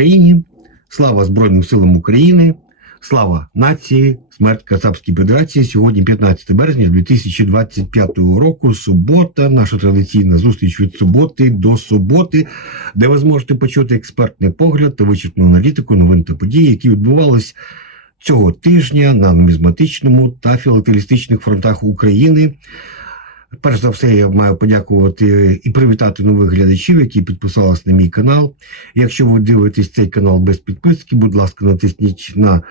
Україні, слава Збройним силам України, слава нації, смерть Кацапській Федерації. Сьогодні 15 березня 2025 року. Субота, наша традиційна зустріч від суботи до суботи, де ви зможете почути експертний погляд та вичерпну аналітику новин та подій, які відбувались цього тижня на нумізматичному та філателістичних фронтах України. Перш за все, я маю подякувати і привітати нових глядачів, які підписалися на мій канал. Якщо ви дивитесь цей канал без підписки, будь ласка, натисніть на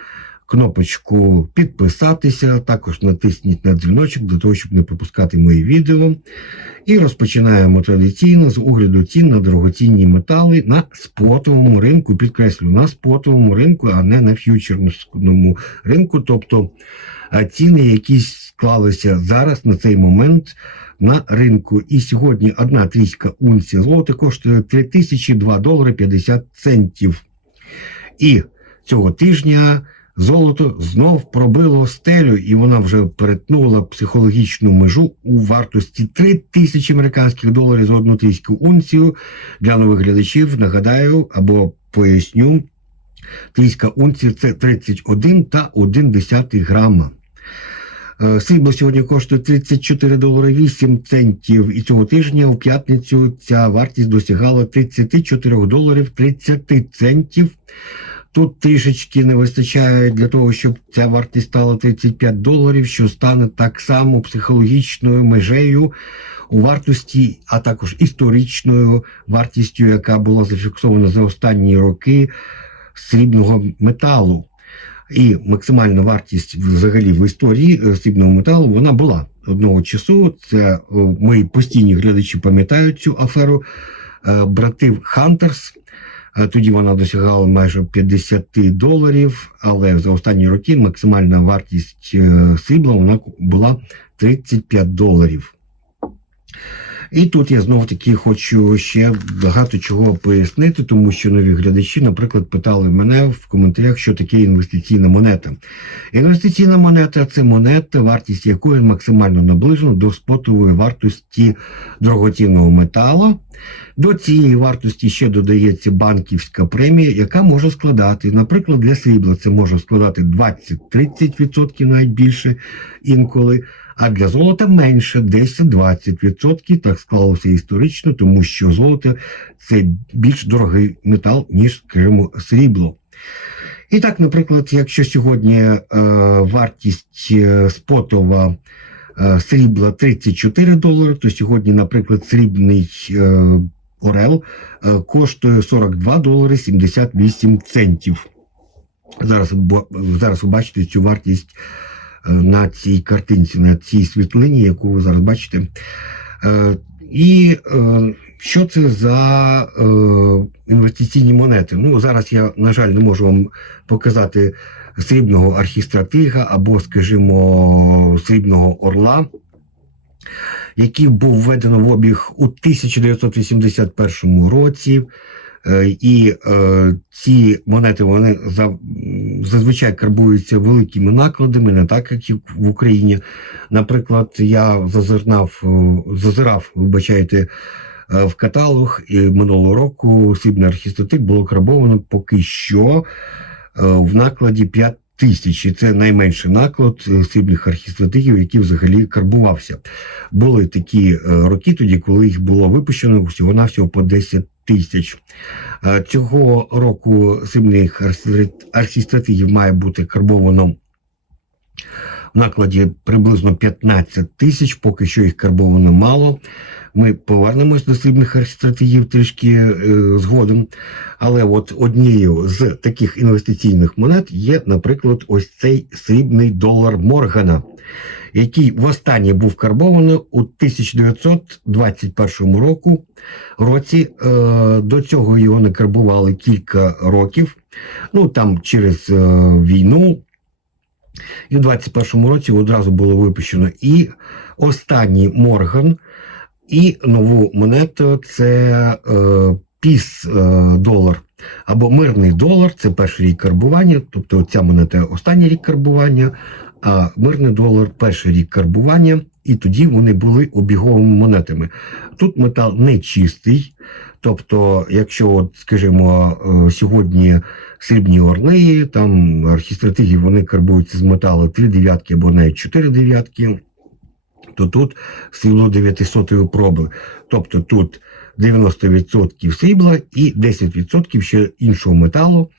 кнопочку підписатися, також натисніть на дзвіночок для того, щоб не пропускати мої відео. І розпочинаємо традиційно з огляду цін на дорогоцінні метали на спотовому ринку. Підкреслю, на спотовому ринку, а не на ф'ючерному ринку. Тобто ціни, які склалися зараз на цей момент на ринку. І сьогодні одна трійська унція золота коштує 3002 долари 50 центів. І цього тижня золото знов пробило стелю, і вона вже перетнула психологічну межу у вартості 3000 американських доларів за одну трійську унцію. Для нових глядачів нагадаю або поясню. Трійська унція це 31 та 1 грама. Срібло сьогодні коштує 34 долари 8 центів. І цього тижня у п'ятницю ця вартість досягала 34 доларів 30 центів. Тут трішечки не вистачає для того, щоб ця вартість стала 35 доларів, що стане так само психологічною межею у вартості, а також історичною вартістю, яка була зафіксована за останні роки срібного металу. І максимальна вартість взагалі в історії е, срібного металу вона була одного часу. Це мої постійні глядачі пам'ятають цю аферу е, братів Хантерс. Е, тоді вона досягала майже 50 доларів, але за останні роки максимальна вартість срібла вона була 35 доларів. І тут я знов таки хочу ще багато чого пояснити, тому що нові глядачі, наприклад, питали мене в коментарях, що таке інвестиційна монета. Інвестиційна монета це монета, вартість якої максимально наближена до спотової вартості дорогоцінного метала. До цієї вартості ще додається банківська премія, яка може складати, наприклад, для срібла це може складати 20-30%, навіть більше інколи а для золота менше 10-20%. Так склалося історично, тому що золото це більш дорогий метал, ніж скажімо, срібло. І так, наприклад, якщо сьогодні е, вартість е, спотова е, срібла 34 долари, то сьогодні, наприклад, срібний е, Орел е, коштує 42 долари 78 центів. Зараз, зараз ви бачите цю вартість на цій картинці, на цій світлині, яку ви зараз бачите. Е, і е, що це за інвестиційні монети? Ну, Зараз я, на жаль, не можу вам показати срібного архістратига або, скажімо, срібного орла. Який був введено в обіг у 1981 році, Е, і е, ці монети вони зазвичай карбуються великими накладами, не так як і в Україні. Наприклад, я зазирнав, е, зазирав, вибачайте, в каталог і минулого року срібний архістатик було карбовано поки що в накладі 5 тисяч. І це найменший наклад срібних архістратигів, який взагалі карбувався. Були такі роки тоді, коли їх було випущено всього-навсього по 10 тисяч. Цього року сильних архістратигів має бути карбовано в накладі приблизно 15 тисяч, поки що їх карбовано мало. Ми повернемось до срібних архістратигів трішки е, згодом. Але от однією з таких інвестиційних монет є, наприклад, ось цей срібний долар Моргана який востаннє був карбований у 1921 року. році. Е, до цього його не карбували кілька років, ну там через е, війну. І в 21 році одразу було випущено і останній Морган, і нову монету це е, піс е, долар або мирний долар це перший рік карбування, тобто ця монета останній рік карбування, а мирний долар перший рік карбування, і тоді вони були обіговими монетами. Тут метал не чистий, Тобто, якщо, от, скажімо, е, сьогодні срібні орли, там архістратиги вони карбуються з металу 3 дев'ятки або навіть 4 дев'ятки, то тут срібло 900 проби. Тобто тут 90% срібла і 10% ще іншого металу.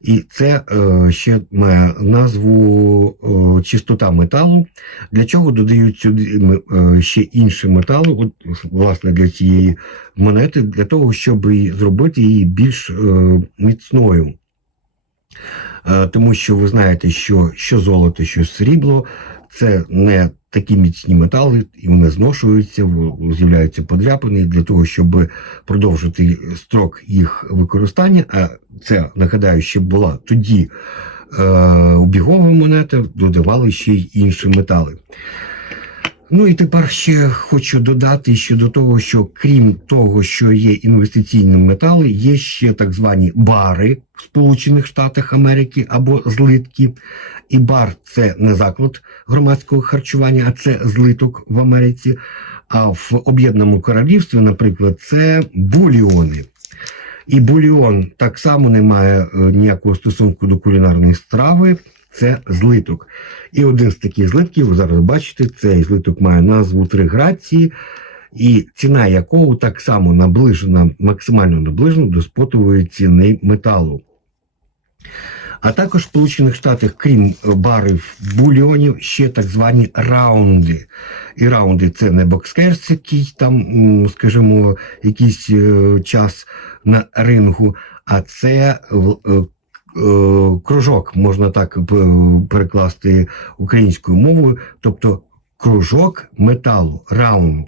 І це е, ще має назву е, чистота металу. Для чого додають сюди е, ще інші метали, от, власне, для цієї монети, для того, щоб зробити її більш е, міцною. Е, тому що ви знаєте, що, що золото, що срібло це не такі міцні метали, і вони зношуються, з'являються подряпини для того, щоб продовжити строк їх використання. А це нагадаю, що була тоді е, обігова монета, додавали ще й інші метали. Ну і тепер ще хочу додати ще до того, що крім того, що є інвестиційні метали, є ще так звані бари в Сполучених Штатах Америки або злитки. І бар це не заклад громадського харчування, а це злиток в Америці. А в Об'єднаному Королівстві, наприклад, це бульйони. І бульйон так само не має е, ніякого стосунку до кулінарної страви. Це злиток. І один з таких злитків, ви зараз бачите, цей злиток має назву три грації, і ціна якого так само наближена, максимально наближена до спотової ціни металу. А також в Сполучених Штатах, крім барів бульйонів, ще так звані раунди. І раунди це не бокскерс, який там, скажімо, якийсь е, час на рингу, а це е, кружок, можна так е, перекласти українською мовою, тобто кружок металу, раунд.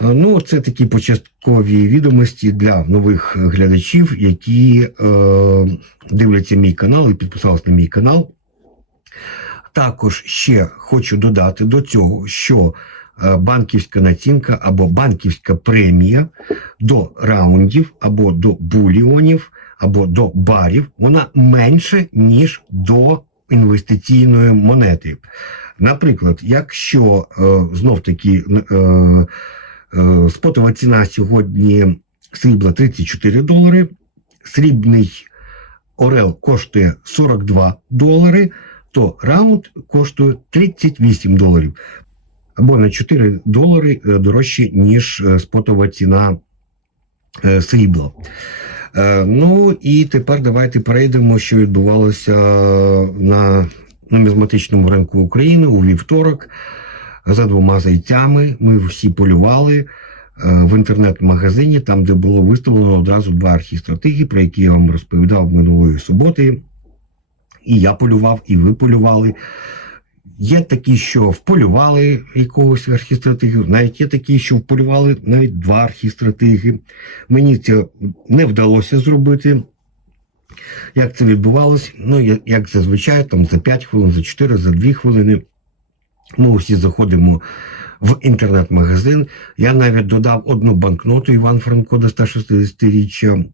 Е, Ну, це такі початкові відомості для нових глядачів, які е, дивляться мій канал і підписалися на мій канал. Також ще хочу додати до цього, що е, банківська націнка або банківська премія до раундів, або до буліонів, або до барів, вона менше, ніж до інвестиційної монети. Наприклад, якщо е, знов таки е, е, спотова ціна сьогодні срібла 34 долари, срібний Орел коштує 42 долари, то раунд коштує 38 доларів. Або на 4 долари дорожче, ніж спотова ціна срібла. Е, Ну і тепер давайте перейдемо, що відбувалося на нумізматичному ринку України у вівторок за двома зайцями. Ми всі полювали е, в інтернет-магазині, там, де було виставлено одразу два архістратеги, про які я вам розповідав минулої суботи. І я полював, і ви полювали. Є такі, що вполювали якогось архістратегів, навіть є такі, що вполювали навіть два архістратеги. Мені це не вдалося зробити. Як це відбувалось? Ну, як зазвичай, там за 5 хвилин, за 4, за 2 хвилини. Ми усі заходимо в інтернет-магазин. Я навіть додав одну банкноту Іван Франко до 160-річчя е,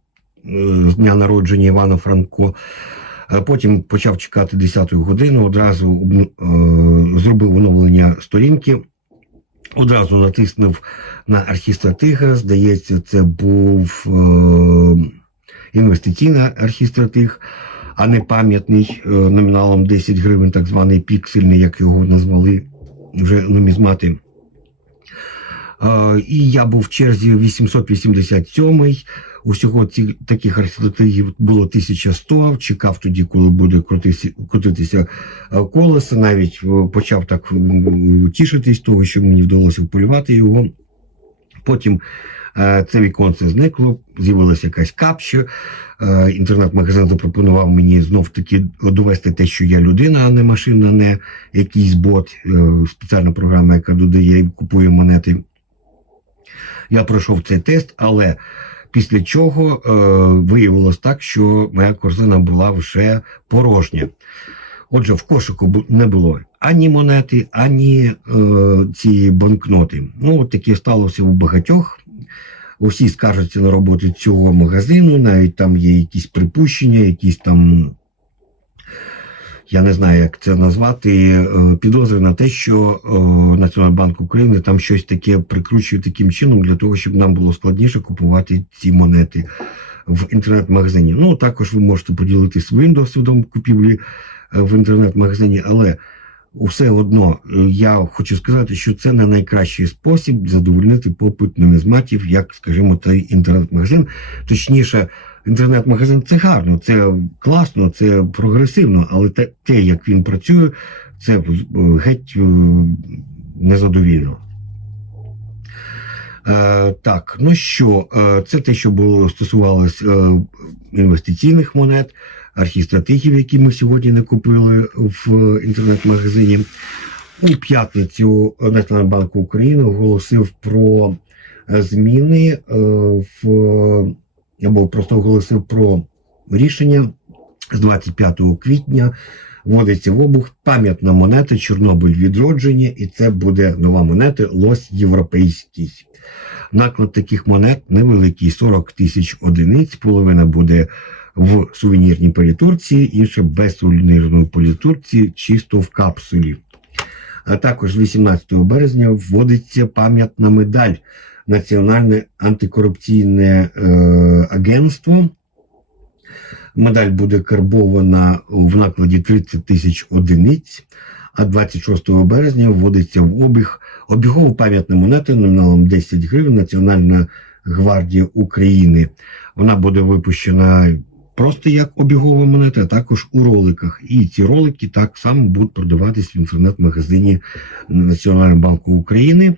з дня народження Івана Франко. Е, Потім почав чекати 10-ї години, одразу е, зробив оновлення сторінки, одразу натиснув на архістратига. Здається, це був е, інвестиційний архістратиг, а не пам'ятний е, номіналом 10 гривень, так званий піксельний, як його назвали вже нумізмати. І я був в черзі 887-й. Усього ці таких архітектурів було 1100. Чекав тоді, коли буде крутитися, крутитися колесо. Навіть е, почав так тішитись того, що мені вдалося вполювати його. Потім е, це віконце зникло, з'явилася якась капча. Е, інтернет-магазин запропонував мені знов таки довести те, що я людина, а не машина, не якийсь бот, спеціальна програма, яка додає і купує монети. Я пройшов цей тест, але після чого е, виявилось так, що моя корзина була вже порожня. Отже, в кошику не було ані монети, ані е, ці банкноти. Ну, от таке сталося у багатьох. Усі скаржаться на роботу цього магазину, навіть там є якісь припущення, якісь там я не знаю, як це назвати, е, підозри на те, що е, Національний банк України там щось таке прикручує таким чином для того, щоб нам було складніше купувати ці монети в інтернет-магазині. Ну, також ви можете поділитися своїм досвідом купівлі е, в інтернет-магазині, але все одно я хочу сказати, що це не найкращий спосіб задовольнити попит нумізматів, як, скажімо, цей інтернет-магазин. Точніше, інтернет-магазин це гарно, це класно, це прогресивно, але те, як він працює, це е, геть е, незадовільно. Е, так, ну що, е, це те, що було стосувалось е, інвестиційних монет, архістратегів, які ми сьогодні не купили в інтернет-магазині. У п'ятницю Національний банк України оголосив про е, зміни е, в або просто оголосив про рішення з 25 квітня. Вводиться в обух пам'ятна монета Чорнобиль відродження, і це буде нова монета Лось Європейський. Наклад таких монет невеликий 40 тисяч одиниць. Половина буде в сувенірній політурці, інша без сувенірної політурці, чисто в капсулі. А також 18 березня вводиться пам'ятна медаль Національне антикорупційне е, агентство. Медаль буде карбована в накладі 30 тисяч одиниць, а 26 березня вводиться в обіг обігова пам'ятна монета номіналом 10 гривень Національна гвардія України. Вона буде випущена просто як обігова монета, а також у роликах. І ці ролики так само будуть продаватись в інтернет-магазині Національного банку України.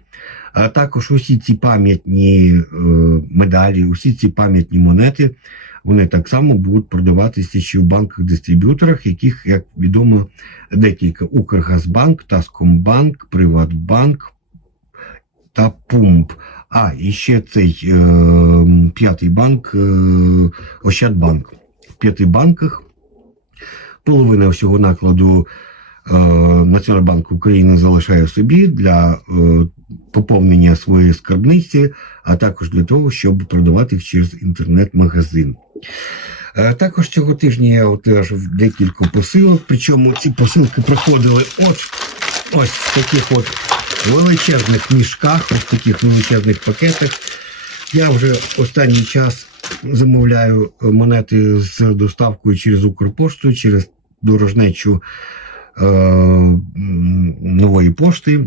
А також усі ці пам'ятні е, медалі, усі ці пам'ятні монети, вони так само будуть продаватися ще в банках-дистриб'юторах, яких, як відомо, декілька: Укргазбанк, Таскомбанк, Приватбанк та Пумп. А, і ще цей е, п'ятий банк, е, Ощадбанк. В п'яти банках половина всього накладу Національний банк України залишає собі для е, поповнення своєї скарбниці, а також для того, щоб продавати їх через інтернет-магазин. Е, Також цього тижня я одержав декілька посилок, причому ці посилки приходили от ось в таких от величезних мішках, ось в таких величезних пакетах. Я вже останній час замовляю е, монети з доставкою через Укрпошту, через дорожнечу е, нової пошти.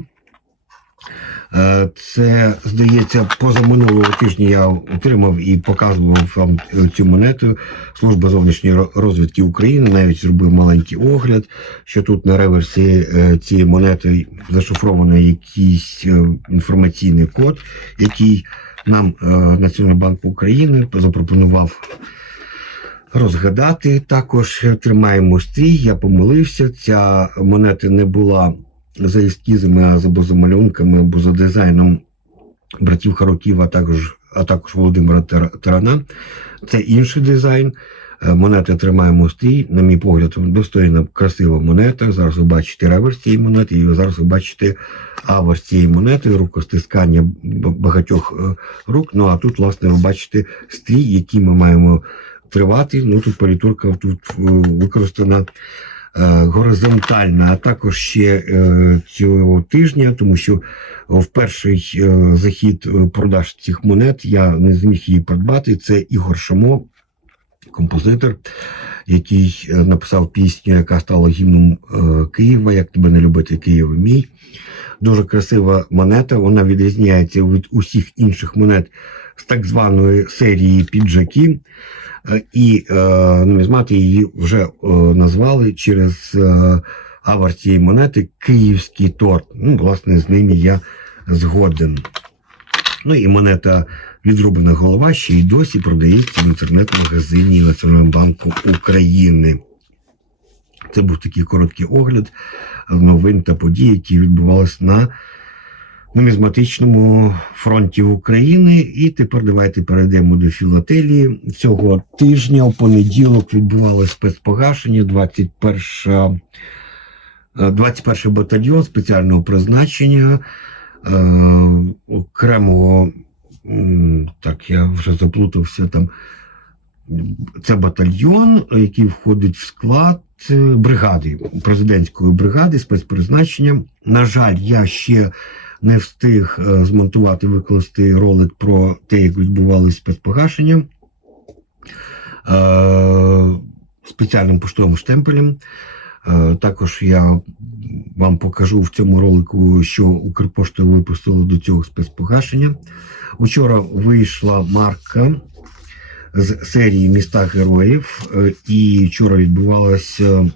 Е, Це, здається, позаминулого тижня я отримав і показував вам цю монету. Служба зовнішньої розвідки України навіть зробив маленький огляд, що тут на реверсі е, цієї монети зашифрований якийсь е, інформаційний код, який нам е, Національний банк України запропонував розгадати. Також тримаємо стрій. Я помилився. Ця монета не була за ескізами, або за малюнками, або за дизайном братів Хароків, а також, а також Володимира Тарана. Це інший дизайн. Е, Монета тримаємо стрій. На мій погляд, достойна, красива монета. Зараз ви бачите реверс цієї монети, і зараз ви бачите аверс цієї монети, рукостискання багатьох е, рук. Ну а тут, власне, ви бачите стрій, який ми маємо тривати. Ну тут політурка тут е, використана е, горизонтальна, а також ще е, цього тижня, тому що в перший захід продаж цих монет я не зміг її придбати. Це Ігор Шамо, композитор, який написав пісню, яка стала гімном Києва, як тебе не любити Київ мій. Дуже красива монета. Вона відрізняється від усіх інших монет з так званої серії піджаки. Е, І е, нумізмати її вже е, назвали через авар цієї монети Київський торт. Ну, власне, з ними я згоден. Ну і монета відрубана голова ще й досі продається в інтернет-магазині Національного банку України. Це був такий короткий огляд новин та подій, які відбувалися на нумізматичному фронті України. І тепер давайте перейдемо до філателії. Цього тижня у понеділок відбувалося спецпогашення 21 е, 21 батальйон спеціального призначення е, окремого. Так, я вже заплутався там. Це батальйон, який входить в склад е, бригади, президентської бригади спецпризначення. На жаль, я ще не встиг е, змонтувати, викласти ролик про те, як відбувалося спецпогашення е, спеціальним поштовим штемпелем. Е, Також я вам покажу в цьому ролику, що Укрпошта випустила до цього спецпогашення. Учора вийшла марка з серії Міста героїв, і вчора відбувалося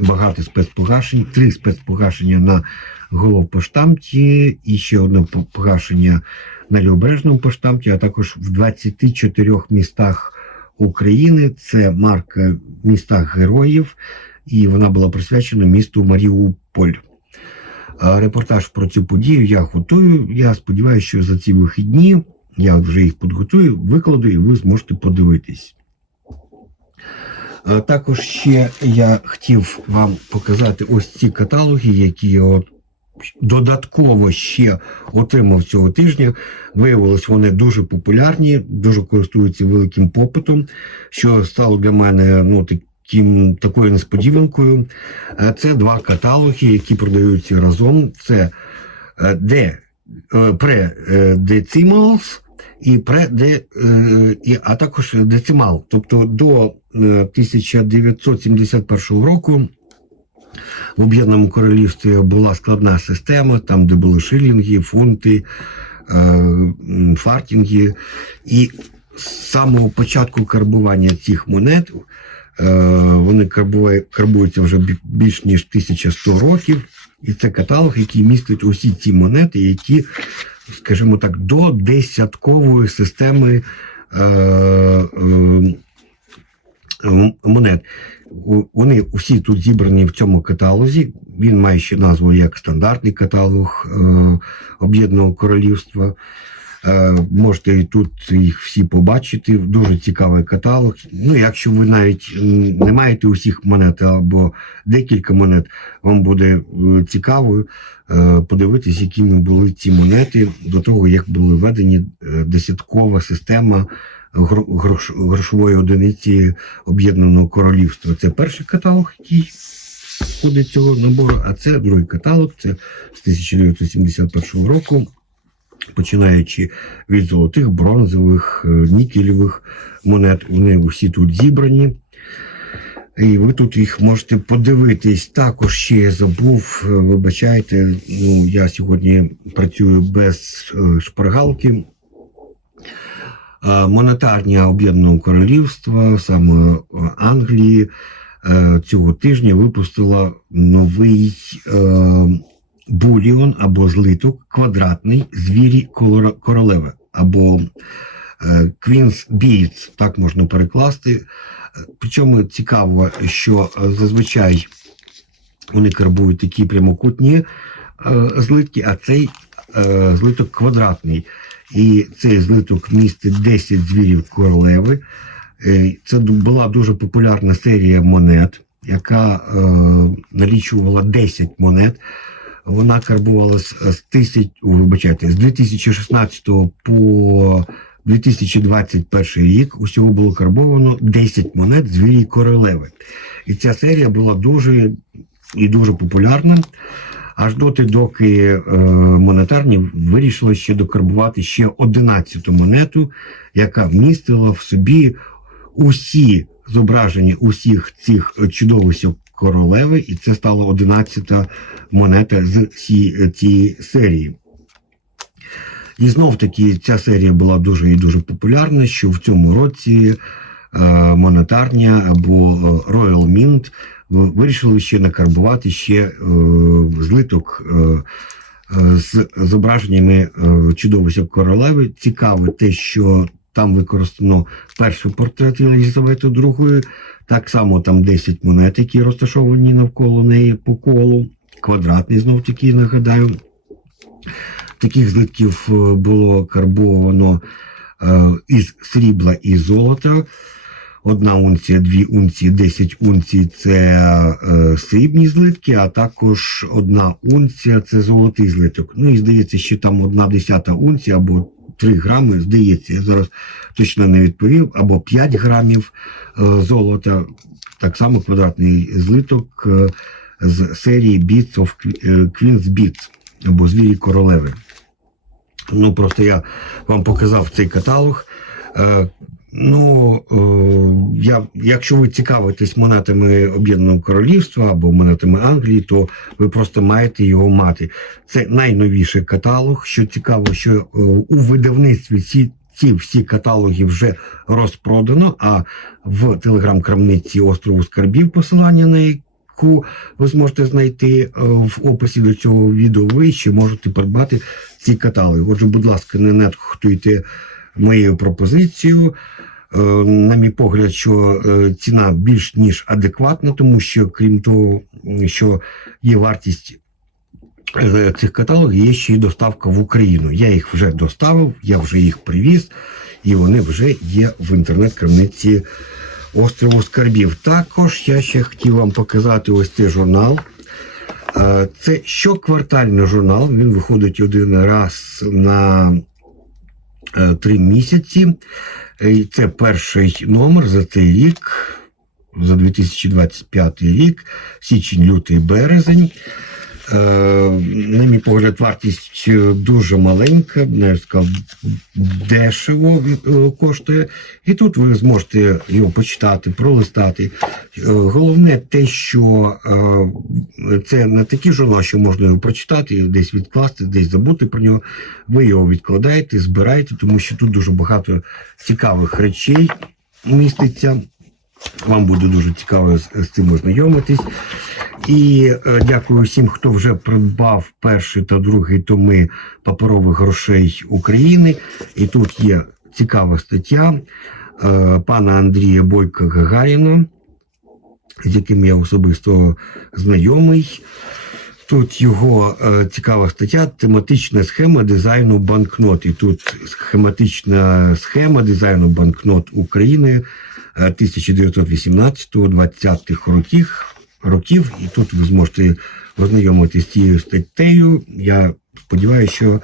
багато спецпогашень, три спецпогашення на головпоштамті і ще одне погашення на лівобережному поштамті, а також в 24 містах України. Це марка міста героїв, і вона була присвячена місту Маріуполь. Репортаж про цю подію я готую. Я сподіваюся, що за ці вихідні я вже їх підготую, викладу, і ви зможете подивитись. Також ще я хотів вам показати ось ці каталоги, які я додатково ще отримав цього тижня. Виявилось, вони дуже популярні, дуже користуються великим попитом, що стало для мене ну, таким, такою несподіванкою. Е, Це два каталоги, які продаються разом. Це е, де е, pre-decimals і pre і, а також децимал. Тобто до е, 1971 року в Об'єднаному Королівстві була складна система, там, де були шилінги, фунти, е, фартінги. І з самого початку карбування цих монет е, вони карбуються вже більш ніж 1100 років. І це каталог, який містить усі ці монети, які, скажімо так, до десяткової системи е, е, монет. Вони всі тут зібрані в цьому каталозі. Він має ще назву як стандартний каталог е, Об'єднаного Королівства. Можете тут їх всі побачити. Дуже цікавий каталог. Ну, якщо ви навіть не маєте усіх монет або декілька монет, вам буде цікаво е, подивитись, якими були ці монети до того, як були введені е, десяткова система грошової одиниці Об'єднаного Королівства. Це перший каталог, який входить цього набору, а це другий каталог, це з 1971 року, починаючи від золотих, бронзових, е, нікелевих монет. Вони усі тут зібрані. І ви тут їх можете подивитись. Також ще я забув, е, вибачайте, ну, я сьогодні працюю без е, шпаргалки. Монетарня Об'єднаного Королівства, саме е, Англії, цього тижня випустила новий буліон або злиток квадратний звірі королеви, або е, Queen's так можна перекласти. Е, Причому цікаво, що е, зазвичай вони карбують такі прямокутні злитки, а цей злиток квадратний. І цей злиток містить 10 звірів королеви. Це була дуже популярна серія монет, яка налічувала 10 монет. Вона карбувалась з, вибачайте, з 2016 по 2021 рік. Усього було карбовано 10 монет звірі королеви. І ця серія була дуже і дуже популярна. Аж доти, доки е, монетарні вирішили ще докарбувати ще 11 монету, яка містила в собі усі зображення усіх цих чудовисів королеви, і це стала 11 монета з цієї серії. І знов таки ця серія була дуже і дуже популярна, що в цьому році е, монетарня або е, Royal Mint вирішили ще накарбувати ще е, злиток е, е, з зображеннями е, чудовиська королеви. Цікаве те, що там використано перший портрет Єлизавети II, так само там 10 монет, які розташовані навколо неї по колу, квадратний знов таки нагадаю. Таких злитків е, було карбовано е, із срібла і золота. Одна унція, дві унції, 10 унцій це е, срібні злитки, а також одна унція це золотий злиток. Ну і здається, що там одна десята унція або 3 грами, здається, я зараз точно не відповів, або 5 грамів золота. так само квадратний злиток з серії Beats of Qu- Queen's Beats або Звірі королеви. Ну, просто я вам показав цей каталог. Е, Ну, е, я, якщо ви цікавитесь монетами Об'єднаного Королівства або монетами Англії, то ви просто маєте його мати. Це найновіший каталог. Що цікаво, що е, у видавництві ці, ці всі каталоги вже розпродано, а в телеграм-крамниці острову Скарбів, посилання на яку ви зможете знайти е, в описі до цього відео, ви ще можете придбати ці каталоги. Отже, будь ласка, не нехтуйте моєю пропозицією. Е, На мій погляд, що е, ціна більш ніж адекватна, тому що крім того, що є вартість е, цих каталогів, є ще й доставка в Україну. Я їх вже доставив, я вже їх привіз, і вони вже є в інтернет-крамниці острову Скарбів. Також я ще хотів вам показати ось цей журнал. Е, Це щоквартальний журнал. Він виходить один раз на е, три місяці. І це перший номер за цей рік, за 2025 рік, січень, лютий, березень. Е, На мій погляд, вартість е, дуже маленька, навіть сказав, дешево е, коштує. І тут ви зможете його почитати, пролистати. Головне те, що це не такий журнал, що можна його прочитати, десь відкласти, десь забути про нього. Ви його відкладаєте, збираєте, тому що тут дуже багато цікавих речей міститься. Вам буде дуже цікаво з, цим ознайомитись. І е, дякую всім, хто вже придбав перший та другий томи паперових грошей України. І тут є цікава стаття е, пана Андрія Бойка Гагаріна, з яким я особисто знайомий. Тут його е, цікава стаття тематична схема дизайну банкнот. І тут схематична схема дизайну банкнот України 1918-20 років, років. І тут ви зможете ознайомитися з цією статтею. Я сподіваюся, що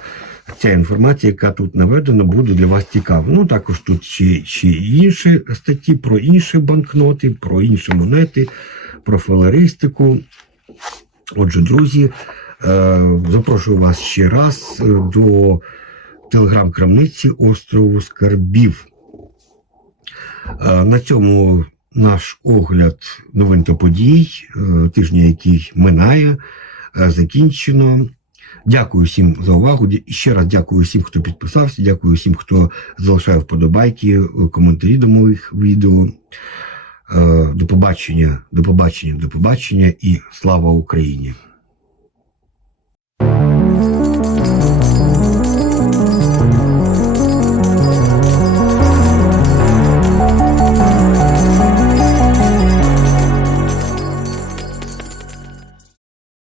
ця інформація, яка тут наведена, буде для вас цікава. Ну також тут ще, ще інші статті про інші банкноти, про інші монети, про фалеристику. Отже, друзі, е, запрошую вас ще раз е, до телеграм-крамниці острову Скарбів. Е, На цьому наш огляд новин та подій е, тижня, який минає, е, закінчено. Дякую всім за увагу. Ще раз дякую всім, хто підписався. Дякую всім, хто залишає вподобайки, коментарі до моїх відео. До побачення, до побачення, до побачення і слава Україні!